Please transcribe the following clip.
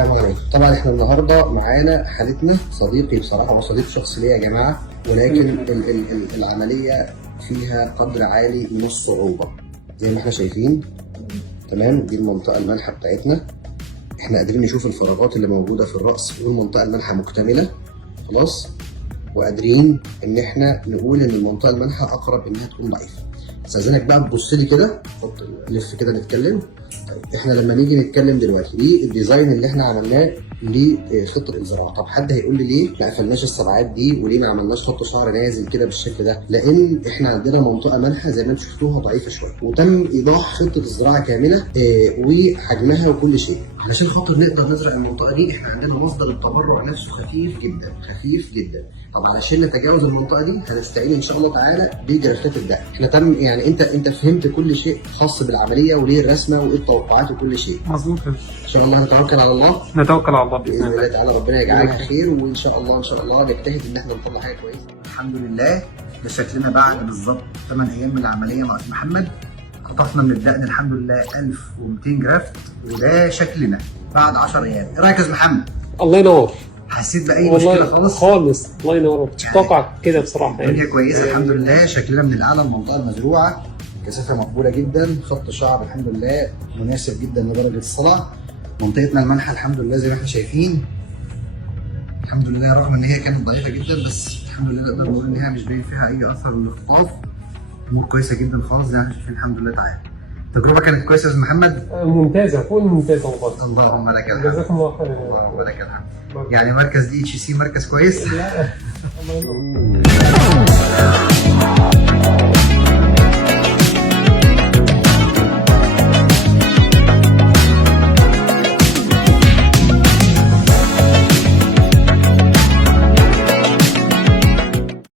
السلام عليكم. طبعا احنا النهارده معانا حالتنا صديقي، بصراحه هو صديق شخصي ليا يا جماعه، ولكن العمليه فيها قدر عالي من الصعوبه زي ما احنا شايفين. تمام، دي المنطقه المالحه بتاعتنا، احنا قادرين نشوف الفراغات اللي موجوده في الراس والمنطقه المالحه مكتمله خلاص، وقادرين ان احنا نقول ان المنطقه المالحه اقرب انها تكون ضعيفه. استاذنك بقى تبص لي كده، حط لف كده نتكلم. طيب احنا لما نيجي نتكلم دلوقتي ليه الديزاين اللي احنا عملناه لخطه الزراعه، طب حد هيقول لي ليه ما قفلناش السبعات دي وليه ما عملناش خط شعر نازل كده بالشكل ده؟ لان احنا عندنا منطقه مالحه زي ما انتم شفتوها ضعيفه شويه، وتم ايضاح خطه الزراعه كامله وحجمها وكل شيء علشان خاطر نقدر نزرع المنطقه دي. احنا عندنا مصدر التبرع نفسه خفيف جدا خفيف جدا. طب علشان نتجاوز المنطقه دي هنستعين ان شاء الله تعالى بجرافات الدقن. احنا تم يعني انت فهمت كل شيء خاص بالعمليه وليه الرسمه وايه التوقعات وكل شيء. مظبوط. ان شاء الله نتوكل على الله. نتوكل على الله باذن الله تعالى، ربنا يجعلها خير، وان شاء الله ان شاء الله نجتهد ان احنا نطلع حاجه كويسه. الحمد لله، ده شكلنا بعد بالظبط 8 ايام من العمليه مع محمد. قطفنا من الدقن الحمد لله 1200 جرافت، وده شكلنا بعد 10 ايام. ايه رايك يا استاذ محمد؟ الله ينور. حسيت باي مشكله خالص؟ خالص، الله ينور. مش متوقع كده بصراحه. الدنيا كويسه الحمد لله، شكلنا من الاعلى، المنطقه المزروعه كثافه مقبوله جدا، خط شعر الحمد لله مناسب جدا لدرجه الصلع. منطقتنا المالحه الحمد لله زي ما احنا شايفين الحمد لله، رغم ان هي كانت ضعيفه جدا بس الحمد لله نقدر نقول ان هي مش باين فيها اي اثر من الاختطاف. امور كويسه جدا خالص زي ما احنا شايفين الحمد لله تعالى. التجربه كانت كويسه يا استاذ محمد؟ ممتازه، فوق الممتازه والله. اللهم لك الحمد. جزاكم الله خير. اللهم لك الحمد. يعني مركز DHC مركز كويس؟ لا الله ينور.